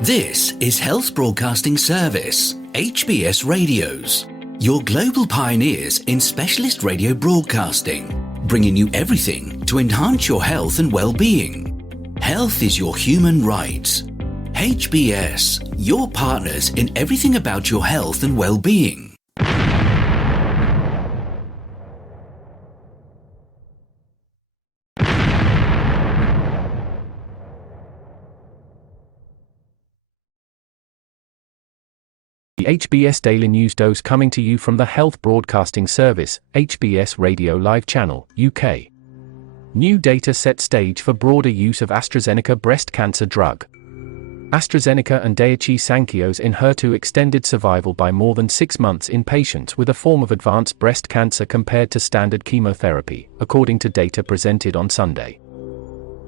This is Health Broadcasting Service HBS Radios, your global pioneers in specialist radio broadcasting, bringing you everything to enhance your health and well-being. Health is your human right. HBS, your partners in everything about your health and well-being. The HBS Daily News Dose coming to you from the Health Broadcasting Service HBS Radio Live Channel, UK. New data set stage for broader use of AstraZeneca breast cancer drug. AstraZeneca and Daiichi Sankyo's Enhertu extended survival by more than 6 months in patients with a form of advanced breast cancer compared to standard chemotherapy, according to data presented on Sunday.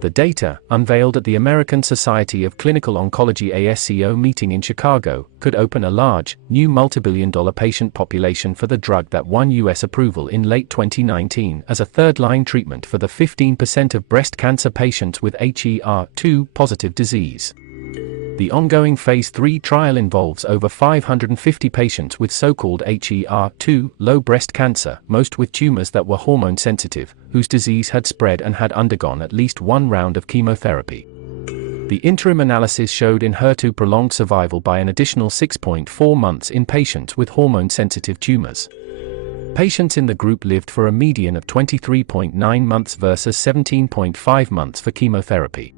The data, unveiled at the American Society of Clinical Oncology ASCO meeting in Chicago, could open a large, new multibillion-dollar patient population for the drug that won U.S. approval in late 2019 as a third-line treatment for the 15% of breast cancer patients with HER2-positive disease. The ongoing Phase 3 trial involves over 550 patients with so-called HER2-low breast cancer, most with tumors that were hormone-sensitive, whose disease had spread and had undergone at least one round of chemotherapy. The interim analysis showed Enhertu prolonged survival by an additional 6.4 months in patients with hormone-sensitive tumors. Patients in the group lived for a median of 23.9 months versus 17.5 months for chemotherapy.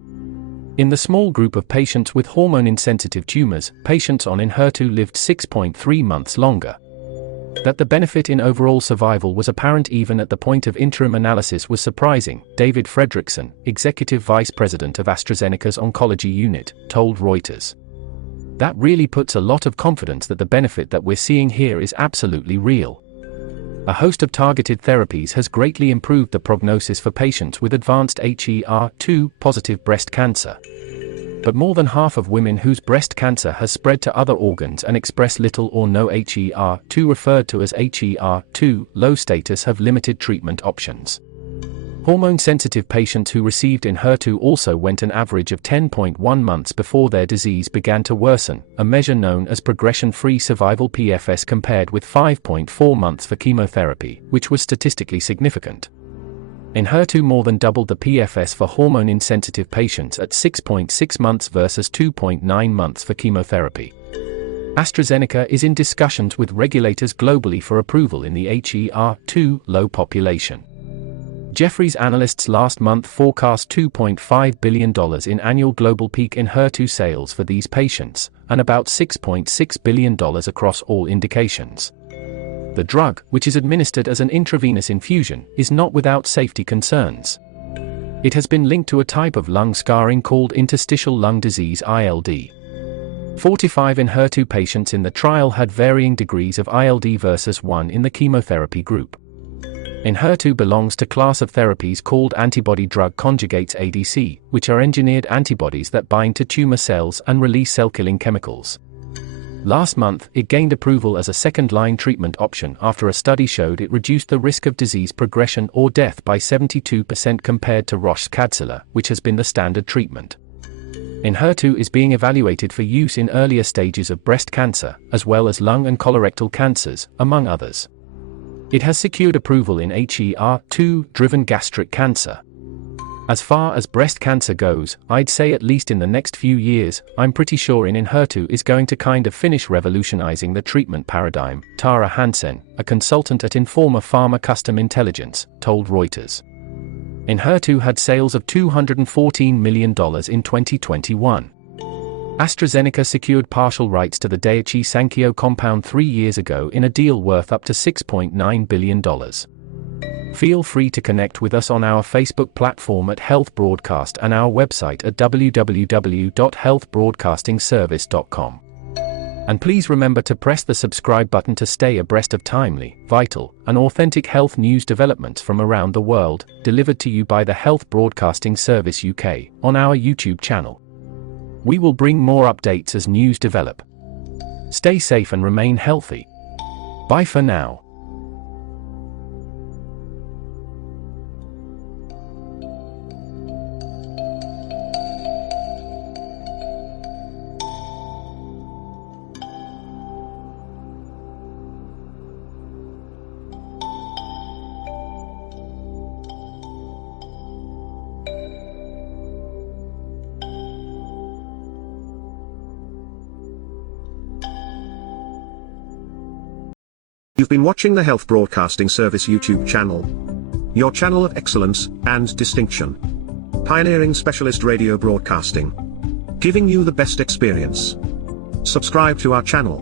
In the small group of patients with hormone-insensitive tumors, patients on Enhertu lived 6.3 months longer. That the benefit in overall survival was apparent even at the point of interim analysis was surprising, David Fredrickson, Executive Vice President of AstraZeneca's Oncology Unit, told Reuters. That really puts a lot of confidence that the benefit that we're seeing here is absolutely real. A host of targeted therapies has greatly improved the prognosis for patients with advanced HER2-positive breast cancer. But more than half of women whose breast cancer has spread to other organs and express little or no HER2, referred to as HER2-low status, have limited treatment options. Hormone-sensitive patients who received Enhertu also went an average of 10.1 months before their disease began to worsen, a measure known as progression-free survival PFS, compared with 5.4 months for chemotherapy, which was statistically significant. Enhertu more than doubled the PFS for hormone-insensitive patients at 6.6 months versus 2.9 months for chemotherapy. AstraZeneca is in discussions with regulators globally for approval in the HER2-low population. Jefferies analysts last month forecast $2.5 billion in annual global peak Enhertu sales for these patients, and about $6.6 billion across all indications. The drug, which is administered as an intravenous infusion, is not without safety concerns. It has been linked to a type of lung scarring called interstitial lung disease (ILD). 45 Enhertu patients in the trial had varying degrees of ILD versus 1 in the chemotherapy group. Enhertu belongs to class of therapies called antibody-drug conjugates (ADC), which are engineered antibodies that bind to tumor cells and release cell-killing chemicals. Last month, it gained approval as a second-line treatment option after a study showed it reduced the risk of disease progression or death by 72% compared to Roche's Kadcyla, which has been the standard treatment. Enhertu is being evaluated for use in earlier stages of breast cancer, as well as lung and colorectal cancers, among others. It has secured approval in HER2-driven gastric cancer. As far as breast cancer goes, I'd say at least in the next few years, I'm pretty sure Enhertu is going to kind of finish revolutionizing the treatment paradigm, Tara Hansen, a consultant at Informa Pharma Custom Intelligence, told Reuters. Enhertu had sales of $214 million in 2021. AstraZeneca secured partial rights to the Daiichi Sankyo compound 3 years ago in a deal worth up to $6.9 billion. Feel free to connect with us on our Facebook platform at Health Broadcast and our website at www.healthbroadcastingservice.com. And please remember to press the subscribe button to stay abreast of timely, vital, and authentic health news developments from around the world, delivered to you by the Health Broadcasting Service UK, on our YouTube channel. We will bring more updates as news develop. Stay safe and remain healthy. Bye for now. You've been watching the Health Broadcasting Service YouTube channel, your channel of excellence and distinction. Pioneering specialist radio broadcasting, giving you the best experience. Subscribe to our channel.